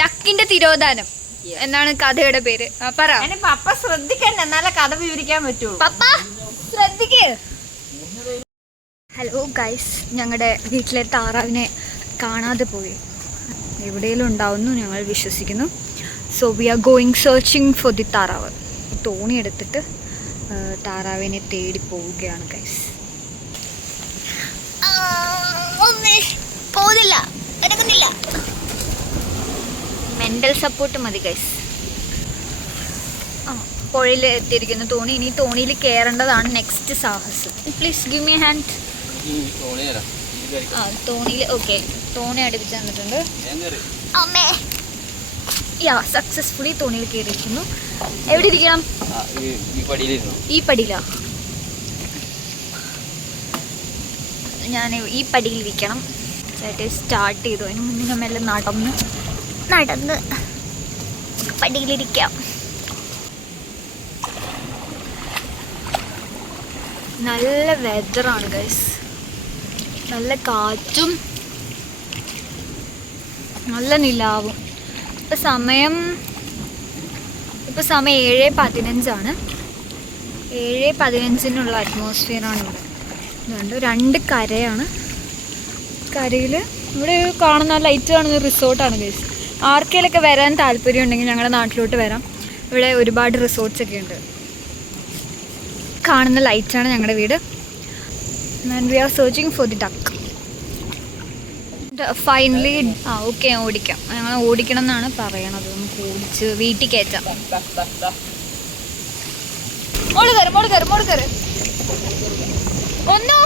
ഡക്കിന്റെ തിരോധാനം എന്നാണ് കഥയുടെ പേര്. പറ. പപ്പ ശ്രദ്ധിക്കണ്ട, എന്നാലേ കഥ വിവരിക്കാൻ പറ്റുള്ളൂ. പപ്പ ശ്രദ്ധിക്ക്. ഹലോ ഗൈസ്, ഞങ്ങളുടെ വീട്ടിലെ താറാവിനെ കാണാതെ പോയി. എവിടെയെങ്കിലും ഉണ്ടാവുന്നു ഞങ്ങൾ വിശ്വസിക്കുന്നു. So we are going searching for the താറാവ്. തോണി എടുത്തിട്ട് താറാവിനെ തേടി പോവുകയാണ് ഗൈസ്. പോകുന്നില്ല, എടുക്കുന്നില്ല. മെൻ്റൽ സപ്പോർട്ട് മതി ഗൈസ്. പുഴയിൽ എത്തിയിരിക്കുന്ന തോണി. ഇനി തോണിയിൽ കയറേണ്ടതാണ് നെക്സ്റ്റ് സാഹസം. Please give me hand. തോണിയിൽ ഓക്കെ, തോണി അടുപ്പിച്ച് തന്നിട്ടുണ്ട്. അമ്മേ യാ, സക്സസ്ഫുള്ളി തോണിയിൽ കയറിയിരിക്കുന്നു. എവിടെ ഇരിക്കണം? ഈ പടിയിലാ. ഞാൻ ഈ പടിയിൽ ഇരിക്കണം. ചേട്ടൻ സ്റ്റാർട്ട് ചെയ്തു. അതിന് മുന്നേ ഞാൻ മെല്ലെ നടന്ന് പടിയിലിരിക്കാം. നല്ല വെതറാണ് ഗൈസ്, നല്ല കാറ്റും നല്ല നിലാവും. ഇപ്പം സമയം 7:15. 7:15 അറ്റ്മോസ്ഫിയറാണ് ഇവിടെ. ഇതുണ്ട്, 2 കരയാണ്. കരയിൽ ഇവിടെ കാണുന്ന ലൈറ്റ് കാണുന്ന റിസോർട്ടാണ് ഗൈസ്. ആർക്കെങ്കിലൊക്കെ വരാൻ താല്പര്യം ഉണ്ടെങ്കിൽ ഞങ്ങളുടെ നാട്ടിലോട്ട് വരാം. ഇവിടെ ഒരുപാട് റിസോർട്ട്സ് ഒക്കെ ഉണ്ട്. കാണുന്ന ലൈറ്റാണ് ഞങ്ങളുടെ വീട്. And we are searching for the duck. Finally okay, ഓടിക്കാം. ഞങ്ങൾ ഓടിക്കണം എന്നാണ് പറയണത്. നമുക്ക് ഓടിച്ച് വീട്ടിൽ കയറ്റാം. മോള് കയറ്. ഒന്നോ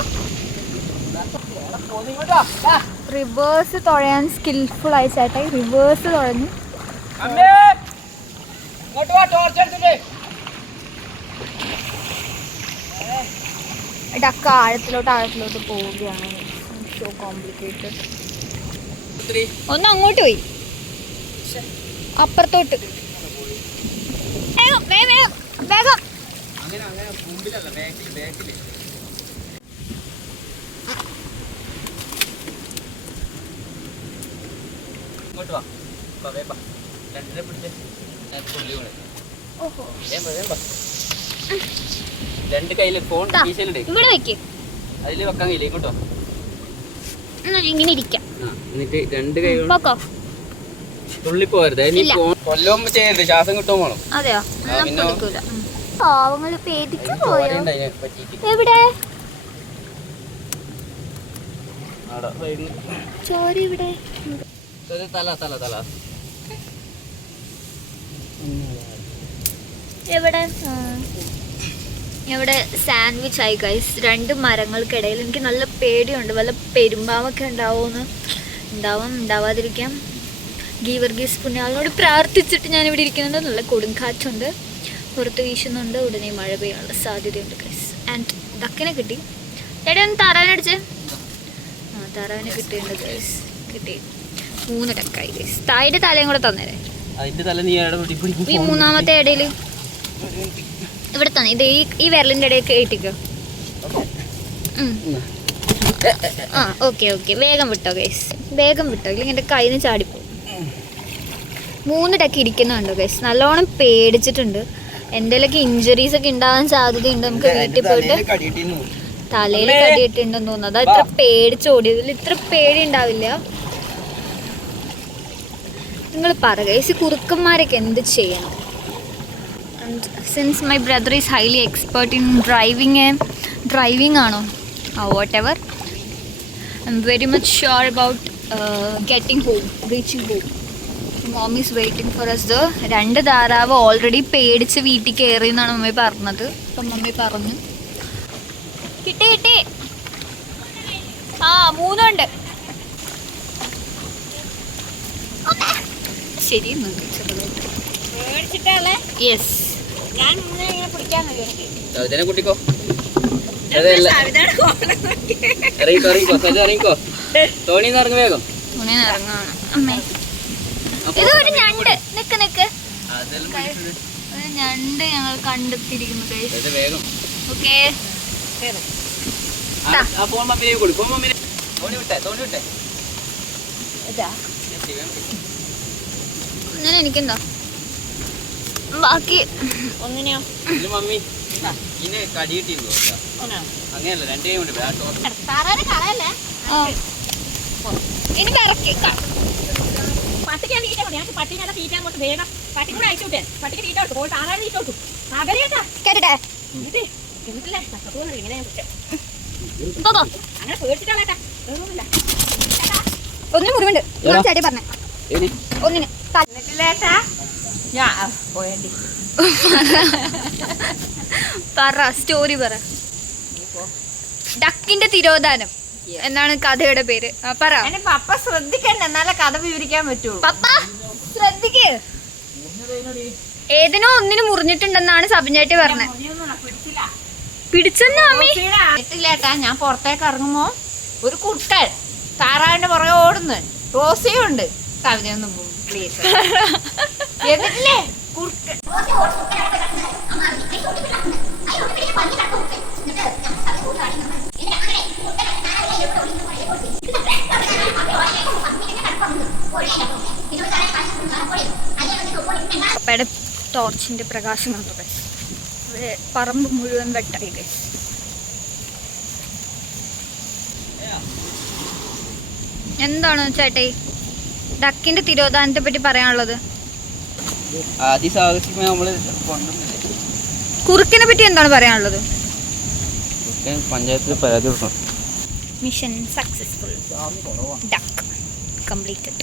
റിവേഴ്സ് തുഴയാൻ സ്കിൽഫുൾ ആയി ചേട്ടായി. റിവേഴ്സ് തുഴഞ്ഞു. ഡക്ക ആഴത്തിലോട്ട് പോവുകയാണ്. So complicated. ഒന്ന് അങ്ങോട്ട് പോയി, അപ്പുറത്തോട്ട്. വേഗം. രണ്ട് കയ്യില് ഫോൺ ഇവിടെ വെക്ക്. അതില് വെക്കാൻ കഴിയില്ല. ഇങ്ങോട്ടോ ഇങ്ങനെ ഇരിക്കാം. എന്നിട്ട് 2 കൈ തുള്ളി പോരുത്. കൊല്ലും ചെയ്യരുത്, ശ്വാസം കിട്ടുമോ വേണം. അതെയോ? പാവങ്ങള് പേടിച്ചു പോയോ? എവിടെ ചോരി? ഇവിടെ തല ഇവിടെ സാൻഡ്വിച്ച് ആയി ഗൈസ്. 2 മരങ്ങൾക്കിടയിൽ. എനിക്ക് നല്ല പേടിയുണ്ട്, വല്ല പെരുമ്പാവൊക്കെ ഉണ്ടാവാതിരിക്കാം. ഗീവർഗീസ് പുണ്യാളിനോട് പ്രാർത്ഥിച്ചിട്ട് ഞാനിവിടെ ഇരിക്കുന്നുണ്ട്. നല്ല കൊടുങ്കാറ്റുണ്ട്, പുറത്ത് വീശുന്നുണ്ട്. ഉടനെ മഴ പെയ്യാനുള്ള സാധ്യതയുണ്ട് ഗൈസ്. ആൻഡ് ഡക്കിനെ കിട്ടി. ചേട്ടാ ഒന്ന് താറാവിനടിച്ചേ. താറാവിനെ കിട്ടിയിട്ടുണ്ട് ഗൈസ്. കിട്ടി. 3 ഡക്കായി ഗൈസ്. തായിന്റെ തലയും കൂടെ തന്നേരെ. ഈ 3ാമത്തെ ഇടയിൽ ഇവിടെ തന്നെ. ഇത് ഈ വിരലിൻ്റെ ഇടയൊക്കെ ഇട്ടിക്കോ. ഓക്കെ. വേഗം വിട്ടോ ഗൈസ്, വേഗം വിട്ടോ, ഇല്ലെങ്കിൽ എൻ്റെ കയ്യിൽ നിന്ന് ചാടിപ്പോ. 3 ഡക്ക് ഇരിക്കുന്നുണ്ടോ ഗൈസ്? നല്ലോണം പേടിച്ചിട്ടുണ്ട്. എന്തെങ്കിലുമൊക്കെ ഇഞ്ചുറീസ് ഒക്കെ ഉണ്ടാകാൻ സാധ്യതയുണ്ട്. നമുക്ക് വീട്ടിൽ പോയിട്ട് തലയിൽ കടിയിട്ടുണ്ടെന്ന് തോന്നുന്നു. അതാ ഇത്ര പേടിച്ചോടിയതിൽ. ഇത്ര പേടി ഉണ്ടാവില്ല. നിങ്ങൾ പറ ഗൈസ്, കുറുക്കന്മാരൊക്കെ എന്ത് ചെയ്യണം? And since my brother is highly expert in driving ആണോ whatever, I'm very much sure about reaching home. Mom is waiting for us there. 2 താറാവ് ഓൾറെഡി പേടിച്ച് വീട്ടിൽ കയറി എന്നാണ് മമ്മി പറഞ്ഞത്. അപ്പം മമ്മി പറഞ്ഞു കിട്ടി. 3 ഉണ്ട്. ശരി, യെസ്. കുട്ടിക്കോ തോണിന്ന് ഇറങ്ങി വേഗം. ഇറങ്ങാണ് അമ്മേ. ഇതൊരു ഞണ്ട്. നിക്ക്. ഒരു ഞണ്ട് ഞങ്ങൾ കണ്ടെത്തിയിരിക്കുന്നു. ഓക്കെ, ഞാൻ എനിക്കെന്താ ബാക്കി ഒന്നിനെയോ ഇത് മമ്മി ഇതിന് കടി കിട്ടിയിരുന്നു അങ്ങനെയല്ല 2 കൈ കൊണ്ട് താറാനെ കളയല്ലേ ഇനി പിറക്കി പട്ടിക്കാണ് തീറ്റ കൊടുത്തു. ഞാൻ പട്ടിനെ തീറ്റ അങ്ങോട്ട് വേഗം പട്ടിക്ക് കൂടെ അയച്ചു വിട്ടേ. പട്ടിക്ക് തീറ്റ കൊടുത്തു. പോയി താറാനെ തീറ്റ കൊടുത്തു. കേട്ടാ കേട്ടിട്ടെ എന്നിട്ടില്ലേ ഇങ്ങനെ ഞാൻ വിട്ടേ. പോകോ അങ്ങനെ പേടിച്ചിട്ടാളേട്ടാ ഒന്നുമില്ല. ഒന്നിന് മുറിവുണ്ട് ചേട്ടി പറഞ്ഞേ ഒന്നിന് എന്നിട്ടില്ലേട്ടാ ഞാൻ പോയേണ്ടി പറ സ്റ്റോറി പറ. ഡക്കിന്റെ തിരോധാനം എന്നാണ് കഥയുടെ പേര്. പറ എന്നെ പപ്പ ശ്രദ്ധിക്കണ്ട, എന്നാലേ കഥ വിവരിക്കാൻ പറ്റുള്ളൂ. പപ്പ ശ്രദ്ധിക്ക്. ഏതിനോ ഒന്നിന് മുറിഞ്ഞിട്ടുണ്ടെന്നാണ് സബിൻചേട്ടി പറഞ്ഞത്. പിടിച്ചെന്നാ മമ്മി. കേട്ടില്ലേട്ടാ, ഞാൻ പുറത്തേക്ക് ഇറങ്ങുമ്പോ ഒരു കുട്ടൻ താറാവിന്റെ പുറകെ ഓടുന്നു. റോസിയും ഉണ്ട്. കവിതയൊന്നും പ്ലീസ്. എന്നിട്ടില്ലേ കുട്ടൻ പപ്പയുടെ ടോർച്ചിന്റെ പ്രകാശം കണ്ടു ഗൈസ്. പറമ്പ് മുഴുവൻ വെട്ടായി ഗൈസ്. എന്താണ് ചേട്ടേ ഡക്കിന്റെ തിരോധാനത്തെ പറ്റി പറയാനുള്ളത്? അതിസാഹസികമായി നമ്മള് കൊണ്ടുവന്നില്ലേ കുറുക്കിനെ പറ്റി എന്താണ് പറയാനുള്ളത്? പഞ്ചായത്തിൽ പരാതി കൊടുക്കണം. Mission successful. Duck completed.